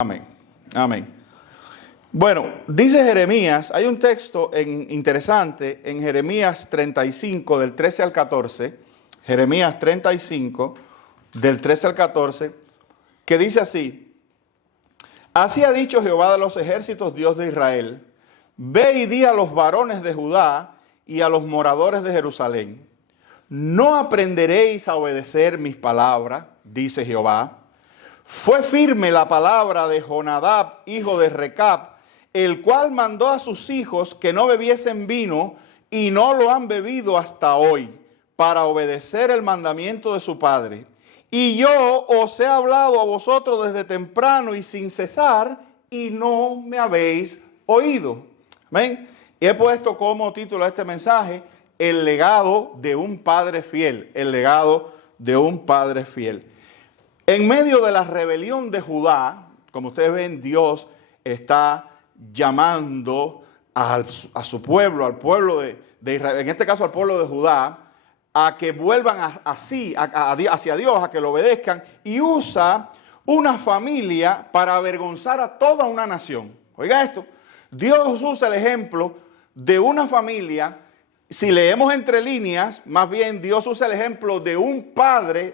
Amén. Amén. Bueno, dice Jeremías, hay un texto interesante en Jeremías 35, del 13 al 14, Jeremías 35, del 13 al 14, que dice así: Así ha dicho Jehová de los ejércitos, Dios de Israel: Ve y di a los varones de Judá y a los moradores de Jerusalén: No aprenderéis a obedecer mis palabras, dice Jehová. Fue firme la palabra de Jonadab, hijo de Recab, el cual mandó a sus hijos que no bebiesen vino, y no lo han bebido hasta hoy, para obedecer el mandamiento de su padre. Y yo os he hablado a vosotros desde temprano y sin cesar, y no me habéis oído. Amén. Y he puesto como título a este mensaje: el legado de un padre fiel. El legado de un padre fiel. En medio de la rebelión de Judá, como ustedes ven, Dios está llamando a su pueblo, al pueblo de Israel, en este caso al pueblo de Judá, a que vuelvan hacia Dios, a que lo obedezcan, y usa una familia para avergonzar a toda una nación. Oiga esto, Dios usa el ejemplo de una familia. Si leemos entre líneas, más bien Dios usa el ejemplo de un padre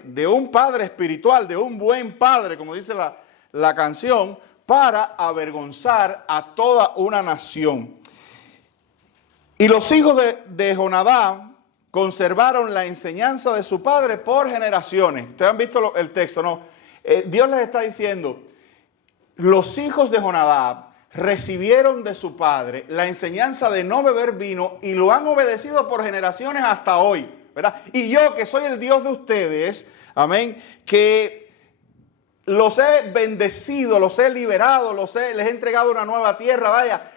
espiritual, de un buen padre, como dice la canción, para avergonzar a toda una nación. Y los hijos de Jonadab conservaron la enseñanza de su padre por generaciones. Ustedes han visto el texto, ¿no? Dios les está diciendo: los hijos de Jonadab recibieron de su padre la enseñanza de no beber vino y lo han obedecido por generaciones hasta hoy, ¿verdad? Y yo, que soy el Dios de ustedes, amén, que los he bendecido, los he liberado, les he entregado una nueva tierra, vaya,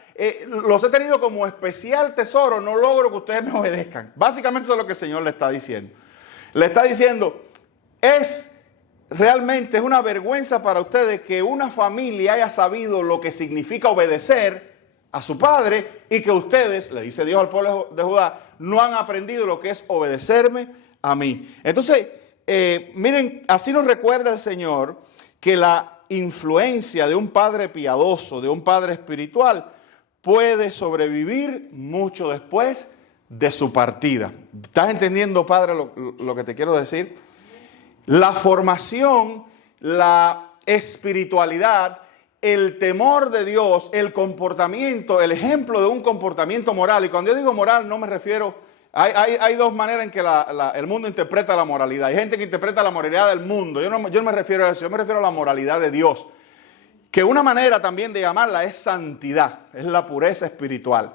los he tenido como especial tesoro, no logro que ustedes me obedezcan. Básicamente eso es lo que el Señor le está diciendo. Le está diciendo: realmente es una vergüenza para ustedes que una familia haya sabido lo que significa obedecer a su padre, y que ustedes, le dice Dios al pueblo de Judá, no han aprendido lo que es obedecerme a mí. Entonces, miren, así nos recuerda el Señor que la influencia de un padre piadoso, de un padre espiritual, puede sobrevivir mucho después de su partida. ¿Estás entendiendo, Padre, lo que te quiero decir? La formación, la espiritualidad, el temor de Dios, el comportamiento, el ejemplo de un comportamiento moral. Y cuando yo digo moral, no me refiero... Hay dos maneras en que el mundo interpreta la moralidad. Hay gente que interpreta la moralidad del mundo. Yo no me refiero a eso, yo me refiero a la moralidad de Dios. Que una manera también de llamarla es santidad, es la pureza espiritual.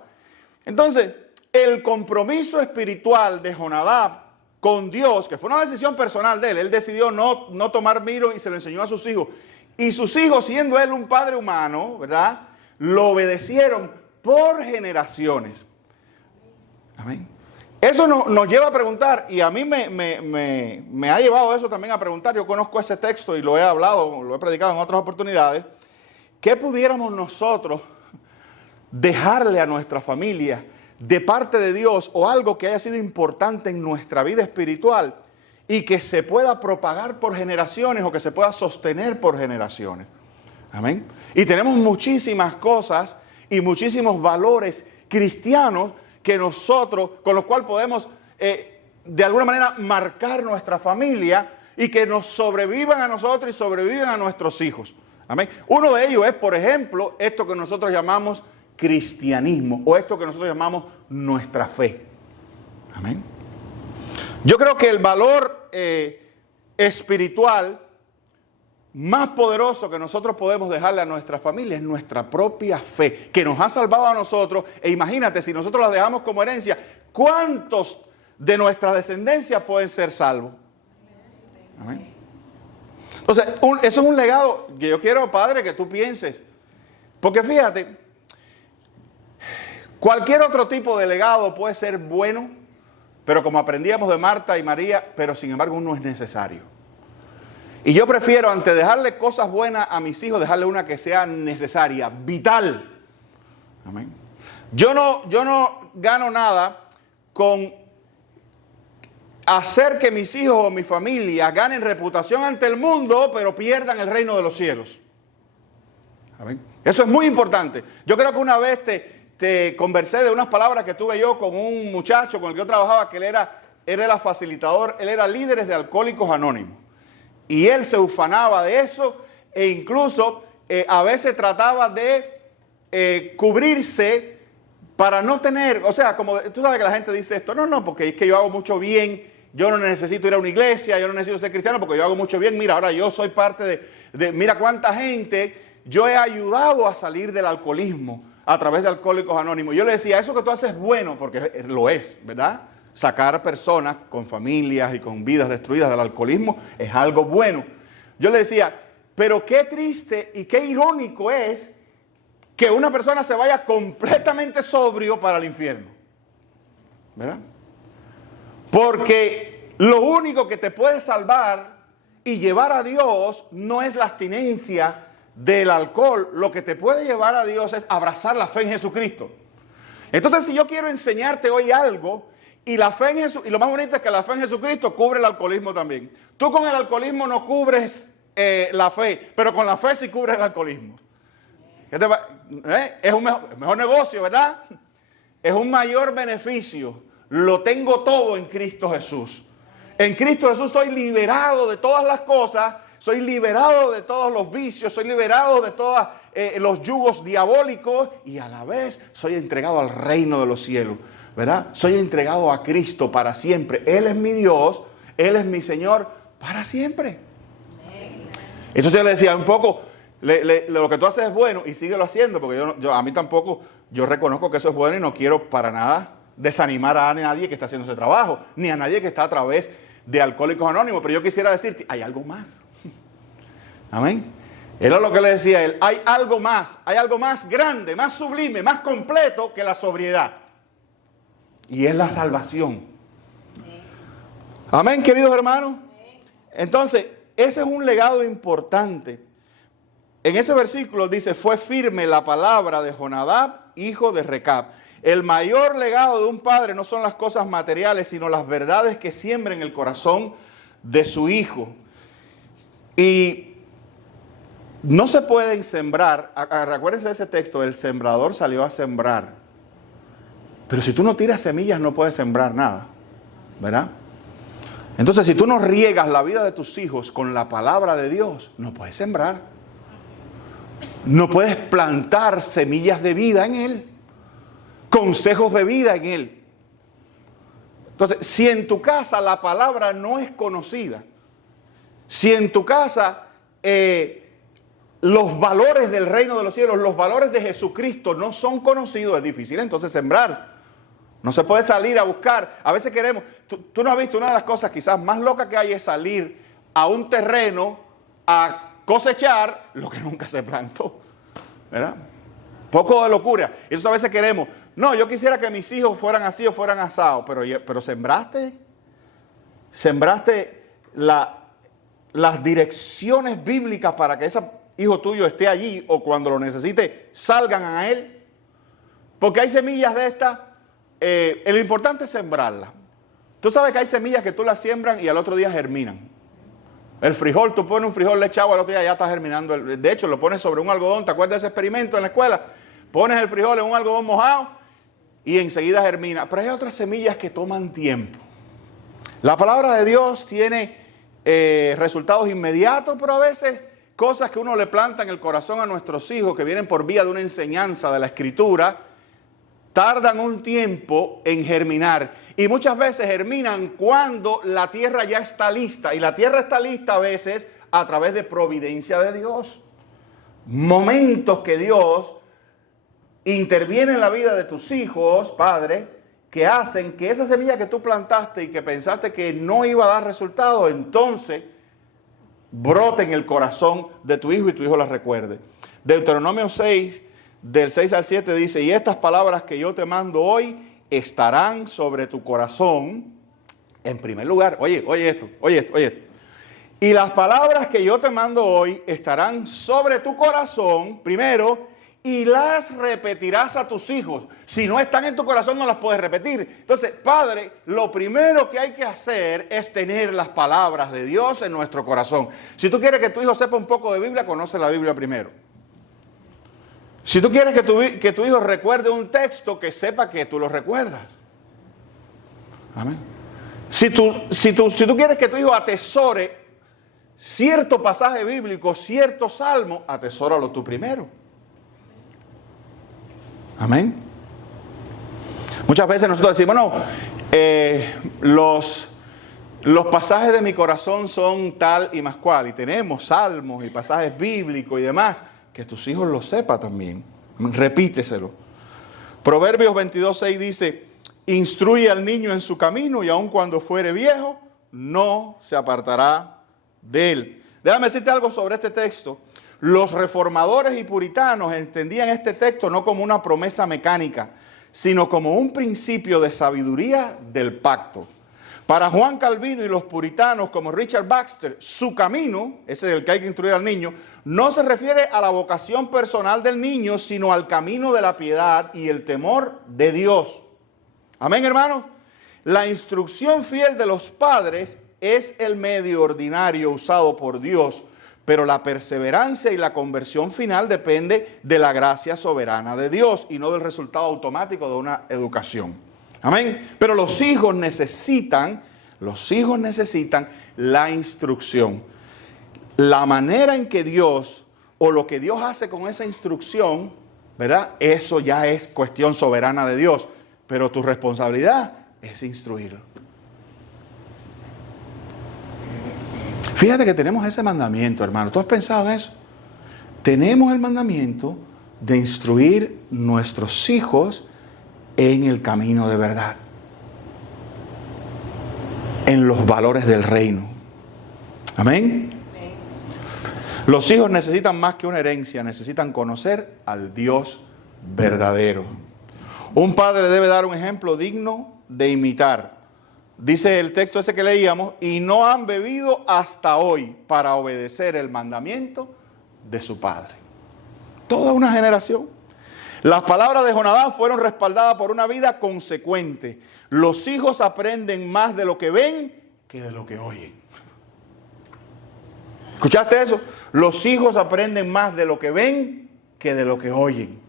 Entonces, el compromiso espiritual de Jonadab con Dios, que fue una decisión personal de él decidió no tomar vino y se lo enseñó a sus hijos. Y sus hijos, siendo él un padre humano, ¿verdad?, lo obedecieron por generaciones. Amén. Eso nos lleva a preguntar, y a mí me ha llevado eso también a preguntar. Yo conozco ese texto y lo he hablado, lo he predicado en otras oportunidades. ¿Qué pudiéramos nosotros dejarle a nuestra familia de parte de Dios, o algo que haya sido importante en nuestra vida espiritual y que se pueda propagar por generaciones, o que se pueda sostener por generaciones? Amén. Y tenemos muchísimas cosas y muchísimos valores cristianos que nosotros, con los cuales podemos de alguna manera marcar nuestra familia, y que nos sobrevivan a nosotros y sobrevivan a nuestros hijos. Amén. Uno de ellos es, por ejemplo, esto que nosotros llamamos cristianismo, o esto que nosotros llamamos nuestra fe. Amén. Yo creo que el valor espiritual más poderoso que nosotros podemos dejarle a nuestra familia es nuestra propia fe, que nos ha salvado a nosotros. E imagínate, si nosotros la dejamos como herencia, ¿cuántos de nuestra descendencia pueden ser salvos? Amén. Entonces, eso es un legado que yo quiero, Padre, que tú pienses. Porque fíjate, cualquier otro tipo de legado puede ser bueno, pero como aprendíamos de Marta y María, pero sin embargo no es necesario. Y yo prefiero, antes de dejarle cosas buenas a mis hijos, dejarle una que sea necesaria, vital. Amén. Yo no gano nada con hacer que mis hijos o mi familia ganen reputación ante el mundo, pero pierdan el reino de los cielos. Amén. Eso es muy importante. Yo creo que una vez te conversé de unas palabras que tuve yo con un muchacho con el que yo trabajaba, que él era facilitador, él era líder de Alcohólicos Anónimos. Y él se ufanaba de eso e incluso a veces trataba de cubrirse para no tener, o sea, como tú sabes que la gente dice esto, no, porque es que yo hago mucho bien, yo no necesito ir a una iglesia, yo no necesito ser cristiano porque yo hago mucho bien, mira, ahora yo soy parte mira cuánta gente yo he ayudado a salir del alcoholismo a través de Alcohólicos Anónimos. Yo le decía, eso que tú haces es bueno, porque lo es, ¿verdad? Sacar personas con familias y con vidas destruidas del alcoholismo es algo bueno. Yo le decía, pero qué triste y qué irónico es que una persona se vaya completamente sobrio para el infierno, ¿verdad? Porque lo único que te puede salvar y llevar a Dios no es la abstinencia del alcohol. Lo que te puede llevar a Dios es abrazar la fe en Jesucristo. Entonces, si yo quiero enseñarte hoy algo, y la fe en Jesús, y lo más bonito es que la fe en Jesucristo cubre el alcoholismo también. Tú con el alcoholismo no cubres la fe, pero con la fe sí cubres el alcoholismo. ¿Qué te va? Es un mejor negocio, ¿verdad? Es un mayor beneficio. Lo tengo todo en Cristo Jesús. En Cristo Jesús estoy liberado de todas las cosas, soy liberado de todos los vicios, soy liberado de todos los yugos diabólicos y a la vez soy entregado al reino de los cielos, ¿verdad? Soy entregado a Cristo para siempre. Él es mi Dios, Él es mi Señor para siempre. Entonces yo le decía un poco, lo que tú haces es bueno y síguelo haciendo, porque a mí tampoco, yo reconozco que eso es bueno y no quiero para nada desanimar a nadie que está haciendo ese trabajo, ni a nadie que está a través de Alcohólicos Anónimos, pero yo quisiera decirte, hay algo más. Amén. Era lo que le decía a él, hay algo más grande, más sublime, más completo que la sobriedad. Y es la salvación. Amén, queridos hermanos. Entonces, ese es un legado importante. En ese versículo dice, fue firme la palabra de Jonadab, hijo de Recab. El mayor legado de un padre no son las cosas materiales, sino las verdades que siembra en el corazón de su hijo. Y no se pueden sembrar, recuérdense de ese texto, el sembrador salió a sembrar. Pero si tú no tiras semillas no puedes sembrar nada, ¿verdad? Entonces si tú no riegas la vida de tus hijos con la palabra de Dios, no puedes sembrar. No puedes plantar semillas de vida en él, consejos de vida en él. Entonces, si en tu casa la palabra no es conocida, si en tu casa los valores del reino de los cielos, los valores de Jesucristo no son conocidos, es difícil entonces sembrar. No se puede salir a buscar. A veces queremos, tú no has visto, una de las cosas quizás más locas que hay es salir a un terreno a cosechar lo que nunca se plantó, ¿verdad? Poco de locura. Entonces a veces queremos, no, yo quisiera que mis hijos fueran así o fueran asados, pero sembraste las direcciones bíblicas para que ese hijo tuyo esté allí o cuando lo necesite salgan a él. Porque hay semillas de estas, lo importante es sembrarlas. Tú sabes que hay semillas que tú las siembran y al otro día germinan. El frijol, tú pones un frijol lechado, al otro día ya está germinando. De hecho, lo pones sobre un algodón. ¿Te acuerdas de ese experimento en la escuela? Pones el frijol en un algodón mojado y enseguida germina. Pero hay otras semillas que toman tiempo. La palabra de Dios tiene resultados inmediatos, pero a veces cosas que uno le planta en el corazón a nuestros hijos, que vienen por vía de una enseñanza de la Escritura, tardan un tiempo en germinar. Y muchas veces germinan cuando la tierra ya está lista. Y la tierra está lista a veces a través de providencia de Dios. Momentos que Dios interviene en la vida de tus hijos, padre, que hacen que esa semilla que tú plantaste y que pensaste que no iba a dar resultado, entonces brote en el corazón de tu hijo y tu hijo las recuerde. Deuteronomio 6, del 6 al 7 dice, y estas palabras que yo te mando hoy estarán sobre tu corazón. En primer lugar, oye esto. Y las palabras que yo te mando hoy estarán sobre tu corazón, primero, y las repetirás a tus hijos. Si no están en tu corazón, no las puedes repetir. Entonces, padre, lo primero que hay que hacer es tener las palabras de Dios en nuestro corazón. Si tú quieres que tu hijo sepa un poco de Biblia, conoce la Biblia primero. Si tú quieres que tu hijo recuerde un texto, que sepa que tú lo recuerdas. Amén. Si tú quieres que tu hijo atesore cierto pasaje bíblico, cierto salmo, atesóralo tú primero. Amén. Muchas veces nosotros decimos, no, los pasajes de mi corazón son tal y más cual, y tenemos salmos y pasajes bíblicos y demás, que tus hijos lo sepan también. Repíteselo. Proverbios 22:6 dice, instruye al niño en su camino y aun cuando fuere viejo, no se apartará de él. Déjame decirte algo sobre este texto. Los reformadores y puritanos entendían este texto no como una promesa mecánica, sino como un principio de sabiduría del pacto. Para Juan Calvino y los puritanos como Richard Baxter, su camino, ese es el que hay que instruir al niño, no se refiere a la vocación personal del niño, sino al camino de la piedad y el temor de Dios. Amén, hermanos. La instrucción fiel de los padres es el medio ordinario usado por Dios, pero la perseverancia y la conversión final depende de la gracia soberana de Dios y no del resultado automático de una educación. Amén. Pero los hijos necesitan la instrucción. La manera en que Dios, o lo que Dios hace con esa instrucción, ¿verdad? Eso ya es cuestión soberana de Dios. Pero tu responsabilidad es instruirlo. Fíjate que tenemos ese mandamiento, hermano. ¿Tú has pensado en eso? Tenemos el mandamiento de instruir nuestros hijos en el camino de verdad, en los valores del reino. Amén. Los hijos necesitan más que una herencia, necesitan conocer al Dios verdadero. Un padre debe dar un ejemplo digno de imitar. Dice el texto ese que leíamos, y no han bebido hasta hoy para obedecer el mandamiento de su padre. Toda una generación. Las palabras de Jonadab fueron respaldadas por una vida consecuente. Los hijos aprenden más de lo que ven que de lo que oyen. ¿Escuchaste eso? Los hijos aprenden más de lo que ven que de lo que oyen.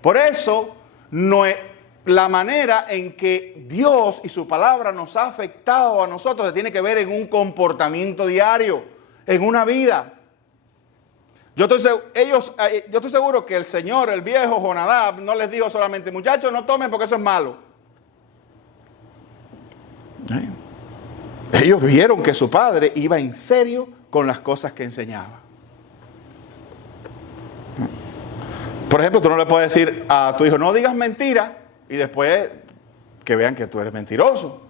Por eso, la manera en que Dios y su palabra nos ha afectado a nosotros se tiene que ver en un comportamiento diario, en una vida. Yo estoy seguro que el señor, el viejo Jonadab, no les dijo solamente, muchachos, no tomen porque eso es malo. Ellos vieron que su padre iba en serio con las cosas que enseñaba. Por ejemplo, tú no le puedes decir a tu hijo, no digas mentira, y después que vean que tú eres mentiroso.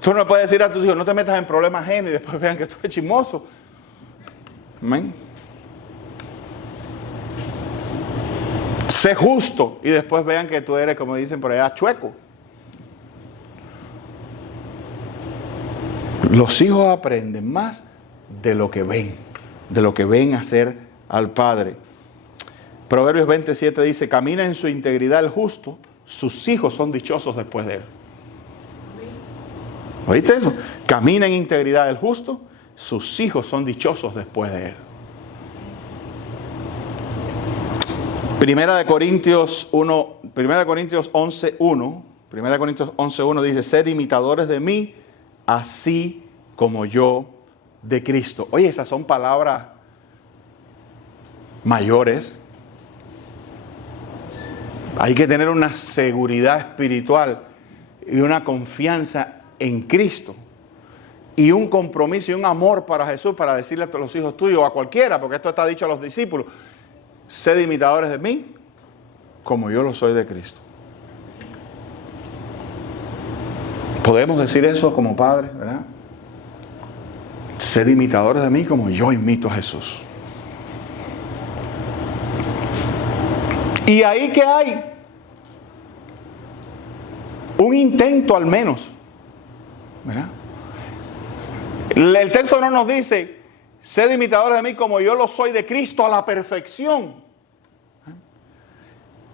Tú no le puedes decir a tus hijos, no te metas en problemas ajenos, y después vean que tú eres chismoso. Amén. Sé justo, y después vean que tú eres, como dicen por allá, chueco. Los hijos aprenden más de lo que ven hacer al padre. Proverbios 27 dice, camina en su integridad el justo, sus hijos son dichosos después de él. ¿Oíste eso? Camina en integridad el justo, sus hijos son dichosos después de él. Primera de Corintios 11:1 dice, sed imitadores de mí, así como yo de Cristo. Oye, esas son palabras mayores. Hay que tener una seguridad espiritual y una confianza en Cristo. Y un compromiso y un amor para Jesús para decirle a los hijos tuyos o a cualquiera, porque esto está dicho a los discípulos, sed imitadores de mí, como yo lo soy de Cristo. Podemos decir eso como padres, ¿verdad? Sed imitadores de mí, como yo imito a Jesús. Y ahí que hay un intento al menos, ¿verdad? El texto no nos dice, sed imitadores de mí como yo lo soy de Cristo a la perfección.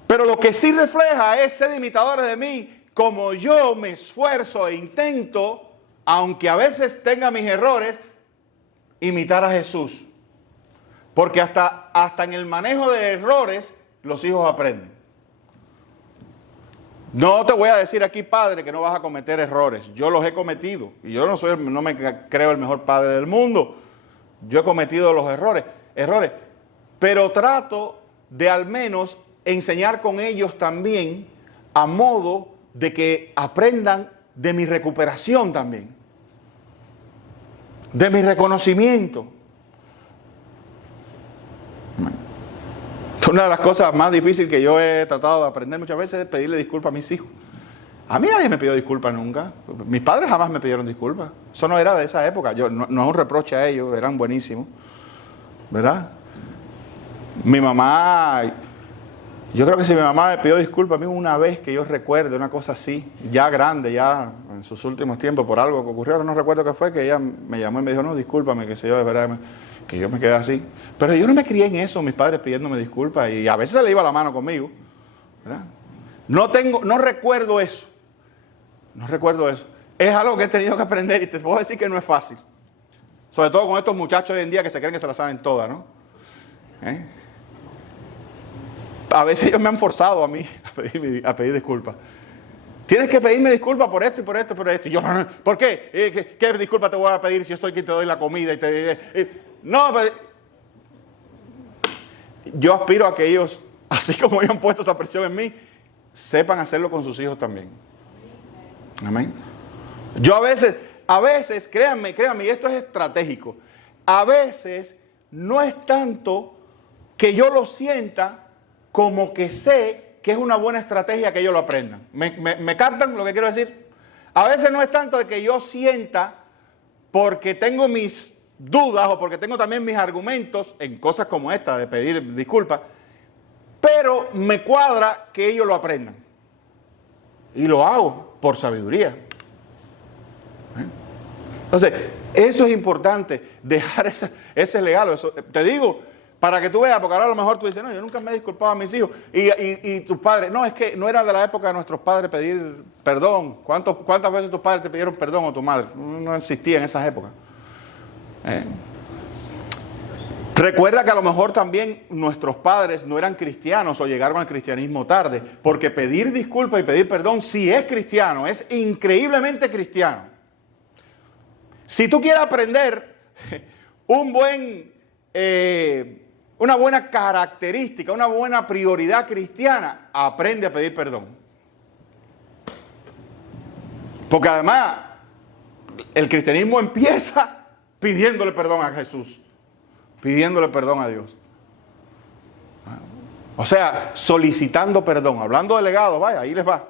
Pero lo que sí refleja es sed imitadores de mí como yo me esfuerzo e intento, aunque a veces tenga mis errores, imitar a Jesús. Porque hasta en el manejo de errores los hijos aprenden. No te voy a decir aquí, padre, que no vas a cometer errores. Yo los he cometido. Y yo no me creo el mejor padre del mundo. Yo he cometido los errores. Pero trato de al menos enseñar con ellos también a modo de que aprendan de mi recuperación también. De mi reconocimiento. Una de las cosas más difíciles que yo he tratado de aprender muchas veces es pedirle disculpas a mis hijos. A mí nadie me pidió disculpas nunca. Mis padres jamás me pidieron disculpas. Eso no era de esa época. No es un reproche a ellos, eran buenísimos. ¿Verdad? Mi mamá, yo creo que si mi mamá me pidió disculpas a mí una vez que yo recuerde, una cosa así, ya grande, ya en sus últimos tiempos, por algo que ocurrió, no recuerdo qué fue, que ella me llamó y me dijo, no, discúlpame, que sé yo, de verdad, que yo me quedé así. Pero yo no me crié en eso, mis padres pidiéndome disculpas, y a veces se le iba la mano conmigo, ¿verdad? No recuerdo eso. No recuerdo eso. Es algo que he tenido que aprender y te puedo decir que no es fácil. Sobre todo con estos muchachos hoy en día que se creen que se la saben todas, ¿no? A veces ellos me han forzado a mí a pedir disculpas. Tienes que pedirme disculpas por esto y por esto y por esto. Y yo, ¿por qué? ¿Qué disculpa te voy a pedir si estoy aquí y te doy la comida? No, pero yo aspiro a que ellos, así como ellos han puesto esa presión en mí, sepan hacerlo con sus hijos también. Amén. Yo a veces, créanme, y esto es estratégico, a veces no es tanto que yo lo sienta como que sé que es una buena estrategia que ellos lo aprendan. ¿Me captan lo que quiero decir? A veces no es tanto de que yo sienta porque tengo mis dudas o porque tengo también mis argumentos en cosas como esta de pedir disculpas, pero me cuadra que ellos lo aprendan. Y lo hago por sabiduría. Entonces, eso es importante, dejar ese legado. Eso, te digo, para que tú veas, porque ahora a lo mejor tú dices, no, yo nunca me he disculpado a mis hijos. Y tus padres, no, es que no era de la época de nuestros padres pedir perdón. ¿Cuántas veces tus padres te pidieron perdón o tu madre? No existía en esas épocas. Recuerda que a lo mejor también nuestros padres no eran cristianos o llegaron al cristianismo tarde, porque pedir disculpas y pedir perdón sí es cristiano, es increíblemente cristiano. Si tú quieres aprender una buena característica, una buena prioridad cristiana, aprende a pedir perdón. Porque además, el cristianismo empieza pidiéndole perdón a Jesús, pidiéndole perdón a Dios. O sea, solicitando perdón, hablando de legado, vaya, ahí les va.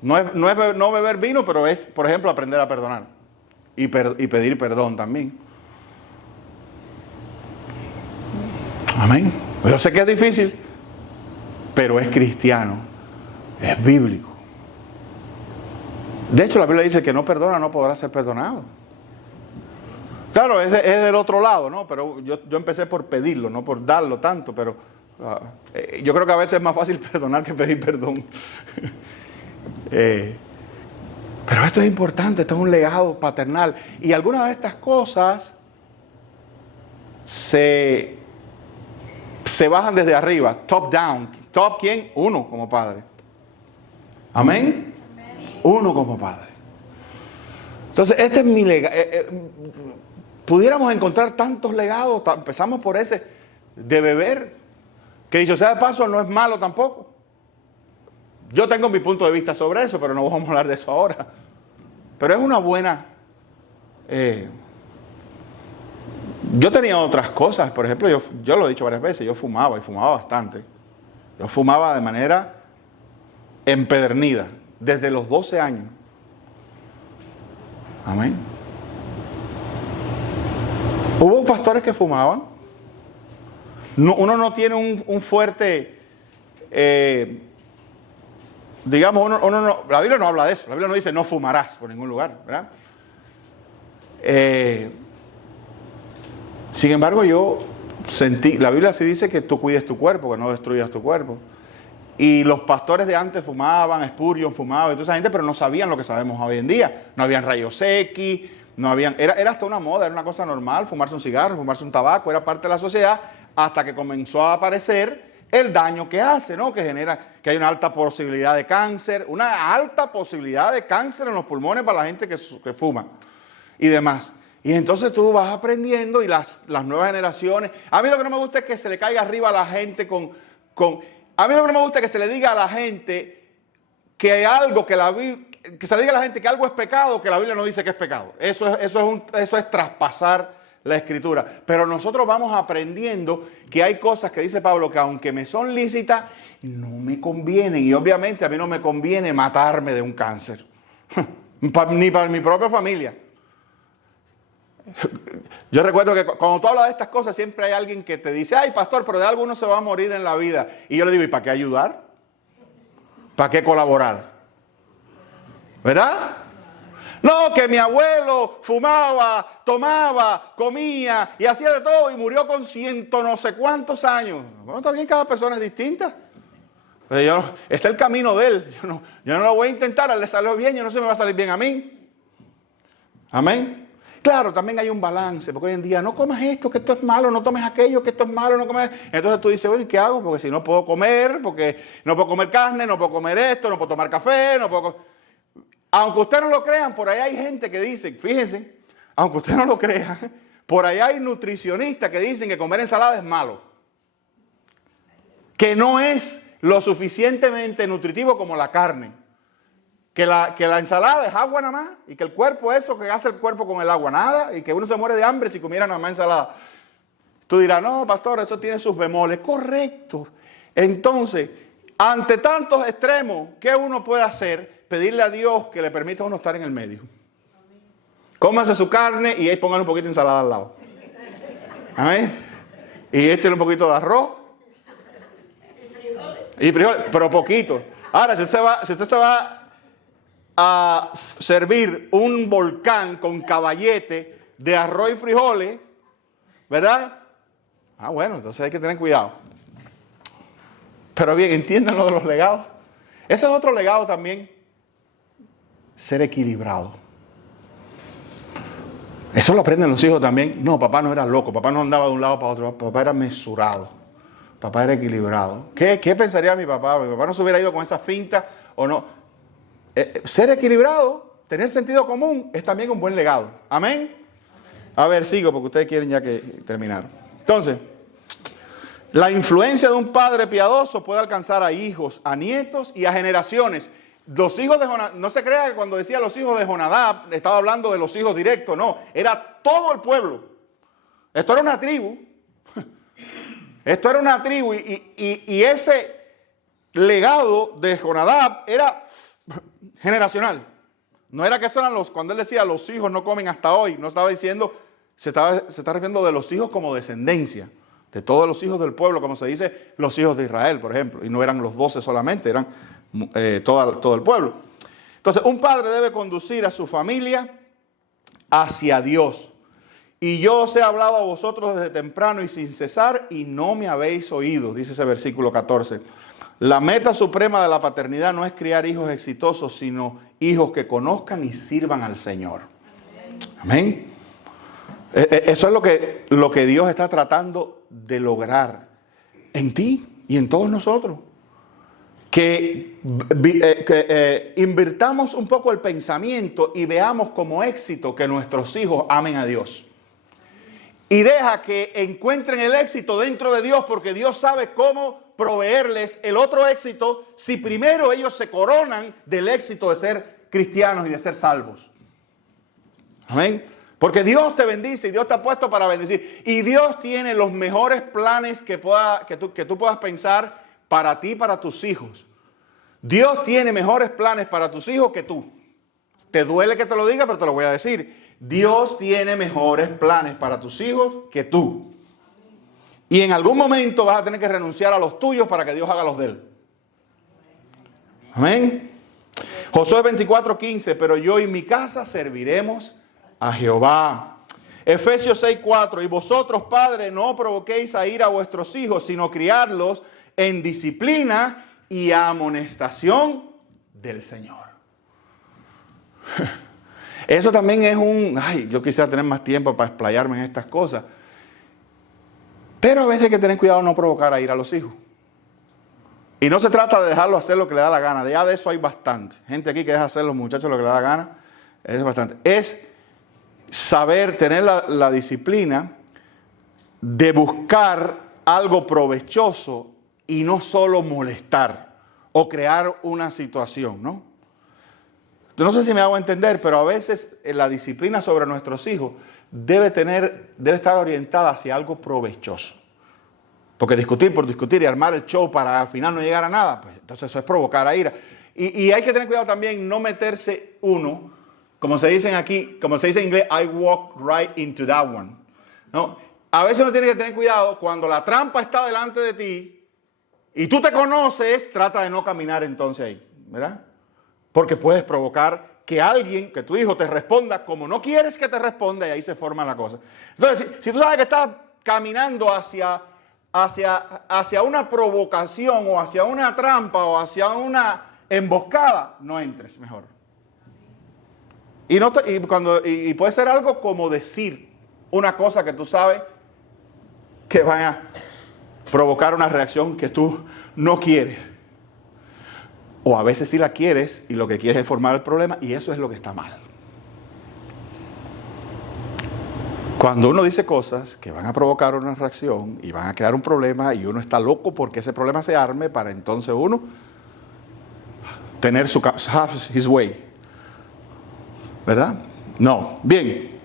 No beber vino, pero es, por ejemplo, aprender a perdonar y pedir perdón también. Amén. Yo sé que es difícil, pero es cristiano, es bíblico. De hecho, la Biblia dice que no perdona, no podrá ser perdonado. Claro, es del otro lado, ¿no? Pero yo empecé por pedirlo, no por darlo tanto, pero yo creo que a veces es más fácil perdonar que pedir perdón. Pero esto es importante, esto es un legado paternal. Y algunas de estas cosas se bajan desde arriba, top down. ¿Top quién? Uno como padre. ¿Amén? Uno como padre. Entonces, este es mi legado. Pudiéramos encontrar tantos legados. Empezamos por ese de beber, que dicho sea de paso no es malo tampoco. Yo tengo mi punto de vista sobre eso, pero no vamos a hablar de eso ahora. Pero es una buena... yo tenía otras cosas. Por ejemplo, yo lo he dicho varias veces, yo fumaba y fumaba bastante. Yo fumaba de manera empedernida, desde los 12 años. Amén. Hubo pastores que fumaban. Uno no tiene un fuerte... digamos, uno no, la Biblia no habla de eso. La Biblia no dice no fumarás por ningún lugar, ¿verdad? Sin embargo, yo sentí, la Biblia sí dice que tú cuides tu cuerpo, que no destruyas tu cuerpo. Y los pastores de antes fumaban, Spurgeon fumaba, y toda esa gente, pero no sabían lo que sabemos hoy en día. No habían rayos X, no habían, era hasta una moda, era una cosa normal, fumarse un cigarro, fumarse un tabaco, era parte de la sociedad, hasta que comenzó a aparecer el daño que hace, ¿no? Que genera, que hay una alta posibilidad de cáncer, una alta posibilidad de cáncer en los pulmones para la gente que fuma y demás. Y entonces tú vas aprendiendo y las nuevas generaciones. A mí lo que no me gusta es que se le caiga arriba a la gente a mí lo que no me gusta es que se le diga a la gente que hay algo que se le diga a la gente que algo es pecado, que la Biblia no dice que es pecado. Eso es traspasar la Escritura. Pero nosotros vamos aprendiendo que hay cosas que dice Pablo que aunque me son lícitas, no me convienen. Y obviamente a mí no me conviene matarme de un cáncer. Ni para mi propia familia. Yo recuerdo que cuando tú hablas de estas cosas siempre hay alguien que te dice, ay pastor, pero de algo uno se va a morir en la vida. Y yo le digo, ¿y para qué ayudar? ¿Para qué colaborar? ¿Verdad? No, que mi abuelo fumaba, tomaba, comía y hacía de todo y murió con 100 no sé cuántos años. Bueno, también cada persona es distinta. Pero es el camino de él. Yo no lo voy a intentar, a él le salió bien, yo no sé si me va a salir bien a mí. Amén. Claro, también hay un balance, porque hoy en día no comas esto, que esto es malo, no tomes aquello, que esto es malo, no comes. Entonces tú dices, oye, ¿qué hago? Porque si no puedo comer, porque no puedo comer carne, no puedo comer esto, no puedo tomar café, no puedo. Aunque ustedes no lo crean, por ahí hay gente que dice, fíjense, aunque ustedes no lo crean, por ahí hay nutricionistas que dicen que comer ensalada es malo. Que no es lo suficientemente nutritivo como la carne. Que la ensalada es agua nada más y que el cuerpo, eso que hace el cuerpo con el agua, nada, y que uno se muere de hambre si comiera nada más ensalada. Tú dirás, no, pastor, eso tiene sus bemoles. Correcto. Entonces, ante tantos extremos, ¿qué uno puede hacer? Pedirle a Dios que le permita a uno estar en el medio. Cómase su carne y ahí póngale un poquito de ensalada al lado. Amén. Y échale un poquito de arroz. Y frijoles, pero poquito. Ahora, si usted se va a servir un volcán con caballete de arroz y frijoles, ¿verdad? Ah, bueno, entonces hay que tener cuidado. Pero bien, entiendan lo de los legados. Ese es otro legado también. Ser equilibrado. Eso lo aprenden los hijos también. No, papá no era loco, papá no andaba de un lado para otro, papá era mesurado, papá era equilibrado. ¿Qué pensaría mi papá? Mi papá no se hubiera ido con esa finta o no. Ser equilibrado, tener sentido común, es también un buen legado. Amén. A ver, sigo porque ustedes quieren ya que terminar. Entonces, la influencia de un padre piadoso puede alcanzar a hijos, a nietos y a generaciones. Los hijos de Jonadab, no se crea que cuando decía los hijos de Jonadab, estaba hablando de los hijos directos, no, era todo el pueblo. Esto era una tribu. Esto era una tribu y ese legado de Jonadab era generacional. No era que eso eran cuando él decía los hijos no comen hasta hoy, no estaba diciendo, se está refiriendo de los hijos como descendencia, de todos los hijos del pueblo, como se dice los hijos de Israel, por ejemplo, y no eran los 12 solamente, eran todo el pueblo. Entonces, un padre debe conducir a su familia hacia Dios. Y yo os he hablado a vosotros desde temprano y sin cesar, y no me habéis oído, dice ese versículo 14. La meta suprema de la paternidad no es criar hijos exitosos, sino hijos que conozcan y sirvan al Señor. Amén. Eso es lo que Dios está tratando de lograr en ti y en todos nosotros. Que invirtamos un poco el pensamiento y veamos como éxito que nuestros hijos amen a Dios. Y deja que encuentren el éxito dentro de Dios, porque Dios sabe cómo proveerles el otro éxito si primero ellos se coronan del éxito de ser cristianos y de ser salvos. Amén. Porque Dios te bendice y Dios te ha puesto para bendecir. Y Dios tiene los mejores planes que tú puedas pensar para ti y para tus hijos. Dios tiene mejores planes para tus hijos que tú. Te duele que te lo diga, pero te lo voy a decir. Dios tiene mejores planes para tus hijos que tú. Y en algún momento vas a tener que renunciar a los tuyos para que Dios haga los de él. Amén. Josué 24:15, pero yo y mi casa serviremos a Jehová. Efesios 6:4, y vosotros, padres, no provoquéis a ira a vuestros hijos, sino criadlos en disciplina y amonestación del Señor. Eso también es yo quisiera tener más tiempo para explayarme en estas cosas. Pero a veces hay que tener cuidado de no provocar a ira a los hijos. Y no se trata de dejarlo hacer lo que le da la gana. Ya de eso hay bastante. Gente aquí que deja hacer a los muchachos lo que le da la gana. Es bastante. Es saber tener la disciplina de buscar algo provechoso y no solo molestar o crear una situación, ¿no? No sé si me hago entender, pero a veces la disciplina sobre nuestros hijos debe estar orientada hacia algo provechoso. Porque discutir por discutir y armar el show para al final no llegar a nada, pues entonces eso es provocar a ira. Y hay que tener cuidado también no meterse uno, como se dice aquí, como se dice en inglés, I walk right into that one, ¿no? A veces uno tiene que tener cuidado cuando la trampa está delante de ti y tú te conoces, trata de no caminar entonces ahí, ¿verdad? Porque puedes provocar que alguien, que tu hijo te responda como no quieres que te responda y ahí se forma la cosa. Entonces, si tú sabes que estás caminando hacia una provocación o hacia una trampa o hacia una emboscada, no entres mejor. Y puede ser algo como decir una cosa que tú sabes que va a provocar una reacción que tú no quieres. O a veces sí la quieres y lo que quieres es formar el problema y eso es lo que está mal. Cuando uno dice cosas que van a provocar una reacción y van a crear un problema y uno está loco porque ese problema se arme para entonces uno tener have his way. ¿Verdad? No. Bien.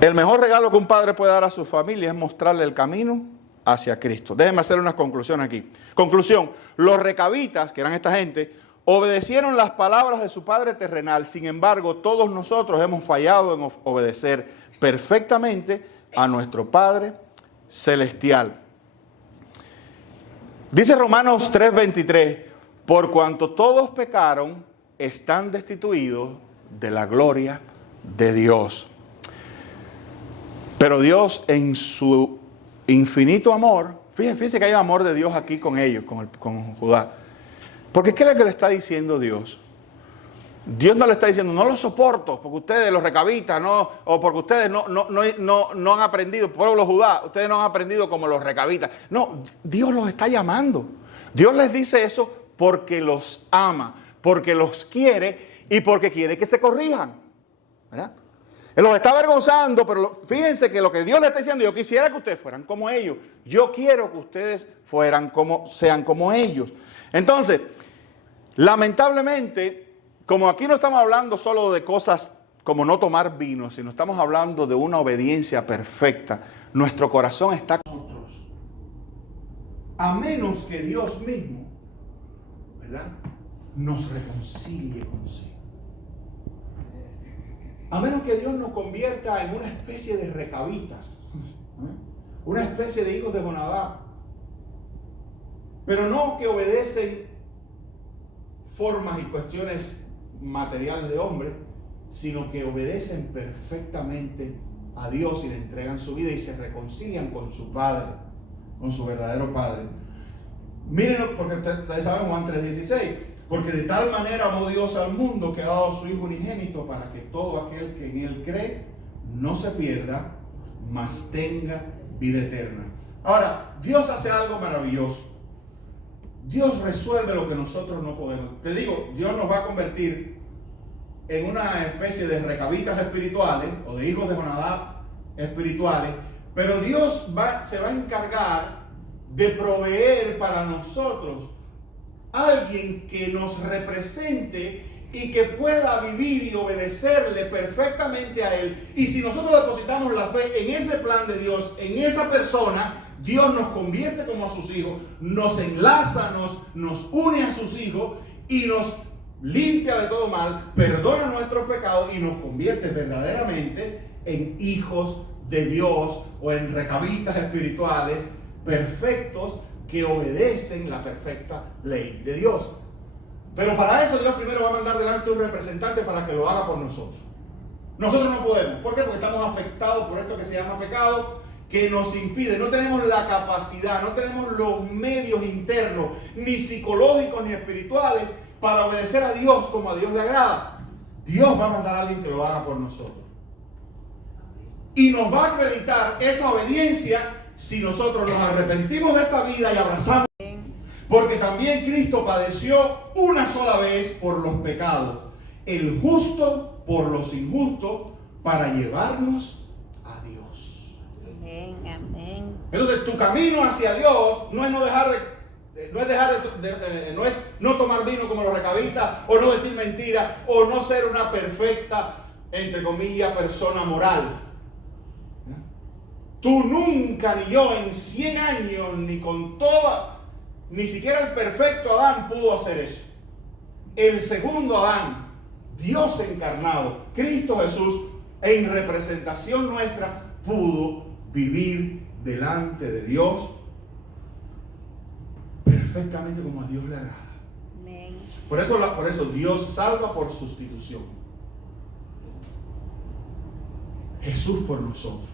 El mejor regalo que un padre puede dar a su familia es mostrarle el camino hacia Cristo. Déjenme hacer unas conclusiones aquí. Conclusión. Los recabitas, que eran esta gente, obedecieron las palabras de su padre terrenal. Sin embargo, todos nosotros hemos fallado en obedecer perfectamente a nuestro Padre celestial. Dice Romanos 3:23, por cuanto todos pecaron, están destituidos de la gloria de Dios. Pero Dios en su infinito amor, fíjense que hay amor de Dios aquí con ellos, con Judá. Porque ¿qué es lo que le está diciendo Dios? Dios no le está diciendo, no lo soporto, porque ustedes los recabitas, no, o porque ustedes no han aprendido, pueblo Judá, ustedes no han aprendido como los recabitas. No, Dios los está llamando. Dios les dice eso porque los ama, porque los quiere y porque quiere que se corrijan. ¿Verdad? Él los está avergonzando, pero fíjense que lo que Dios le está diciendo, yo quisiera que ustedes fueran como ellos. Yo quiero que ustedes sean como ellos. Entonces, lamentablemente, como aquí no estamos hablando solo de cosas como no tomar vino, sino estamos hablando de una obediencia perfecta, nuestro corazón está con nosotros. A menos que Dios mismo, ¿verdad?, nos reconcilie consigo. A menos que Dios nos convierta en una especie de recabitas, una especie de hijos de Jonadab, pero no que obedecen formas y cuestiones materiales de hombre, sino que obedecen perfectamente a Dios y le entregan su vida y se reconcilian con su Padre, con su verdadero Padre. Mírenlo, porque ustedes saben Juan 3:16, porque de tal manera amó Dios al mundo que ha dado a su Hijo unigénito para que todo aquel que en Él cree no se pierda, mas tenga vida eterna. Ahora, Dios hace algo maravilloso. Dios resuelve lo que nosotros no podemos. Te digo, Dios nos va a convertir en una especie de recabitas espirituales o de hijos de Jonadab espirituales, pero Dios se va a encargar de proveer para nosotros alguien que nos represente y que pueda vivir y obedecerle perfectamente a Él. Y si nosotros depositamos la fe en ese plan de Dios, en esa persona, Dios nos convierte como a sus hijos, nos enlaza, nos une a sus hijos y nos limpia de todo mal, perdona nuestros pecados y nos convierte verdaderamente en hijos de Dios o en recabitas espirituales perfectos que obedecen la perfecta ley de Dios. Pero para eso Dios primero va a mandar delante un representante para que lo haga por nosotros. Nosotros no podemos. ¿Por qué? Porque estamos afectados por esto que se llama pecado, que nos impide. No tenemos la capacidad, no tenemos los medios internos, ni psicológicos ni espirituales, para obedecer a Dios como a Dios le agrada. Dios va a mandar a alguien que lo haga por nosotros. Y nos va a acreditar esa obediencia si nosotros nos arrepentimos de esta vida y abrazamos Porque también Cristo padeció una sola vez por los pecados, el justo por los injustos, para llevarnos a Dios. Amén, amén. Entonces, tu camino hacia Dios no es no tomar vino como los recabistas, o no decir mentiras, o no ser una perfecta, entre comillas, persona moral. Tú nunca, ni yo, en 100 años, ni siquiera el perfecto Adán pudo hacer eso. El segundo Adán, Dios encarnado, Cristo Jesús, en representación nuestra, pudo vivir delante de Dios perfectamente como a Dios le agrada. Amén. Por eso Dios salva por sustitución. Jesús por nosotros.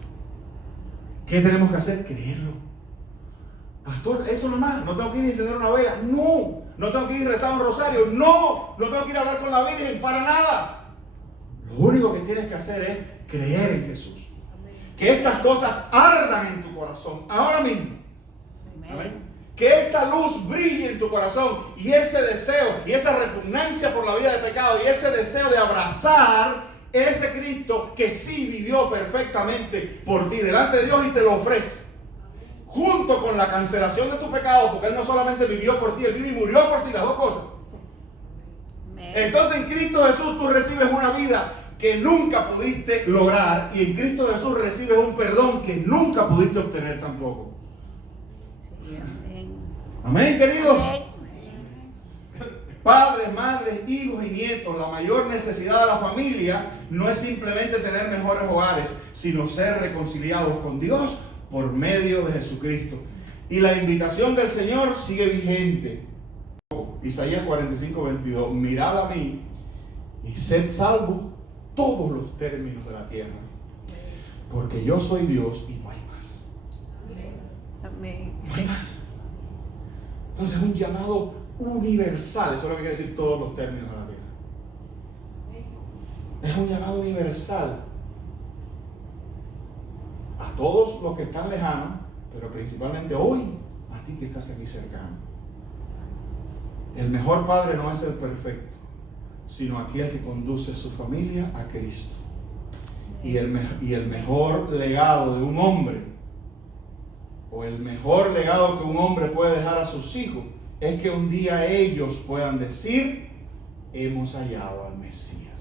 ¿Qué tenemos que hacer? Creerlo. Pastor, eso nomás, no tengo que ir a encender una vela. No tengo que ir a rezar un rosario. No tengo que ir a hablar con la Virgen, para nada. Lo único que tienes que hacer es creer en Jesús. Que estas cosas ardan en tu corazón ahora mismo. Amén. Que esta luz brille en tu corazón, y ese deseo y esa repugnancia por la vida de pecado y ese deseo de abrazar ese Cristo que sí vivió perfectamente por ti delante de Dios y te lo ofrece, junto con la cancelación de tu pecado, porque Él no solamente vivió por ti, Él vino y murió por ti, las dos cosas. Entonces en Cristo Jesús tú recibes una vida que nunca pudiste lograr, y en Cristo Jesús recibes un perdón que nunca pudiste obtener tampoco. Sí, amén. Amén, queridos. Amén. Padres, madres, hijos y nietos, la mayor necesidad de la familia no es simplemente tener mejores hogares, sino ser reconciliados con Dios por medio de Jesucristo. Y la invitación del Señor sigue vigente. Isaías 45:22. Mirad a mí y sed salvos todos los términos de la tierra, porque yo soy Dios y no hay más. Amén. No hay más. Entonces es un llamado universal. Eso es lo que quiere decir todos los términos de la tierra. Es un llamado universal a todos los que están lejanos, pero principalmente hoy a ti que estás aquí cercano. El mejor padre no es el perfecto, sino aquel que conduce su familia a Cristo. Y el mejor legado de un hombre, o el mejor legado que un hombre puede dejar a sus hijos, es que un día ellos puedan decir: hemos hallado al Mesías.